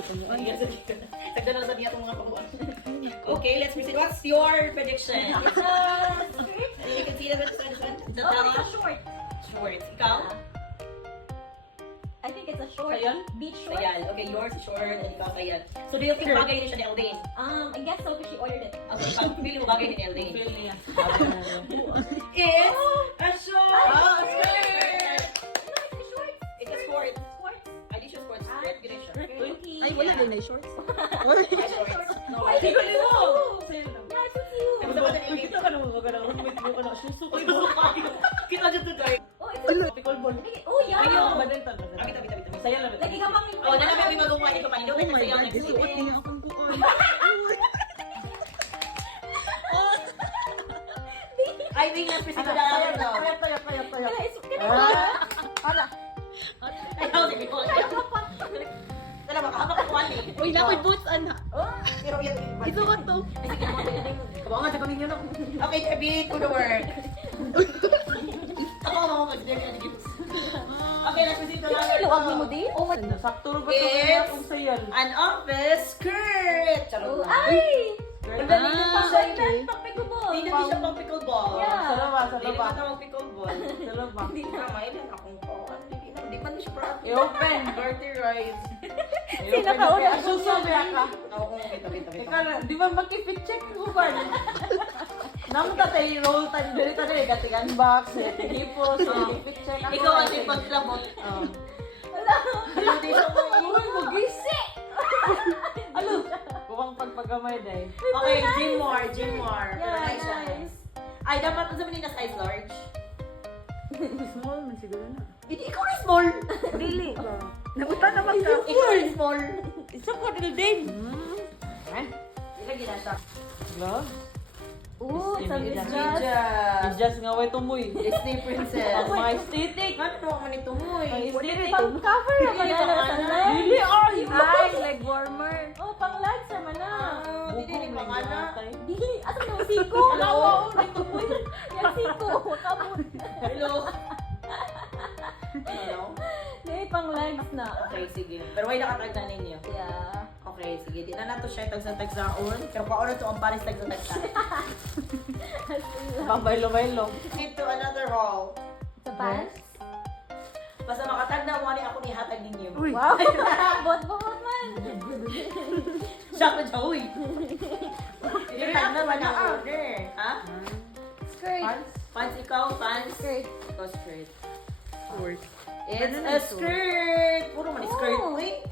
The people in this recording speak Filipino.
dito mo. Ay, Tagda na sa niya itong mga panguan. Okay, let's proceed. What's your prediction? You can see this one. The Short. shorts. Ikaw? I think it's a short. Sayal? Beach short. Sayal. Okay, yours is short and ikaw sayal. So do you think bagay din siya ni Eldane? I guess so because she ordered it. Okay, ikaw pili mo bagay ni Eldane. feel niya. It's a short! Oh, it's No, it's a short. It's a sport. Sport. I did your sports. Sport, ganun siya. Okay. Ay, wala din na shorts. I shorts. No, I Hindi ko nito. Yeah, it's with you. Gusto ko din Uy, kita ka naman, wag ka naman. May ka na. Suso ko. Kita dyan to Joy. Oh, it's a Pickle ball. Oh, yeah. Ayun, madental. Tabi, tabi, tabi, tabi. Saya lang. Lagi ka pang Oh, nalaman may magawa ito pa. Hindi ko Oh my sayaw God, next gisuot week. niya akong bukan. I think let's proceed to the other now. Kaya. Ano? Ayaw, di ko. Dala, makahabak ako ali. Uy, nakoy boots, ana. Pero yan. Ito ka to. Sige, kabawa nga sa ninyo no. Okay, Debbie, to the work. Ako ang mga mag-Debbie na gifts. Okay, let's proceed to the other Luwag mo now. di? Oh, my Sakto rin ba ito kaya akong sayal? An office skirt! Charot lang. Ay! Ah, Pa siya okay. yun. Pang-pickleball. Hindi na siya pang pickleball. Yeah. Sa labas, sa Hindi labas. na pang pickleball. Sa labas. Hindi na, mailan akong pawan. Hindi man siya proud. I-open. Dirty rice. Sino ka una? Suso niya ka. Oo, kita. Ikaw na, di ba makipit check ko ba? Namunta tayo roll time dito tayo, gating unbox, hipos, makipit check. Ikaw ang ipagklabot. Ano di siya mo, uy, magisi! Ano? Kuwang pagpagamay dahil. Okay, gym more. Pero Yeah, nice siya. nice. Ay, dapat kung sabihin na size large. Small man siguro na. Hindi, ikaw rin small. Dili. Naguta naman ka. Ikaw rin small. Isa ko din. Ilagay na siya. Love? Ooh, it's a It's misjudge. It's just nga way tumoy. Disney princess. Ang mga aesthetic. Ano naman ito mo Ay, eh? aesthetic. Pang-cover naman Dili na pa sa nga. legs. Dili, ay! Ay, leg warmer. Oh, pang-legs naman na. Hindi pa nga na. Dili, asan yung siko? Alawa, Yan siko. Kamot. Hello. Hello? Dili, pang-legs na. Okay, sige. Pero why nakatagda ninyo? Yeah. Okay, sige. Di na nato siya tagsa-tagsaon. Pero paano to ang Paris tagsa-tagsa? Pang bailo-bailo. Need to another hall. Sa pants? Basta makatagda mo ni ako ni hatag ninyo. Uy. Wow. Bot-bot man. Siya ko siya, uy. Ilan naman na order. Ha? Skirt. Pants ikaw, pants. Skirt. Ikaw skirt. Short. It's a skirt! Puro man skirt. Oh. Uy,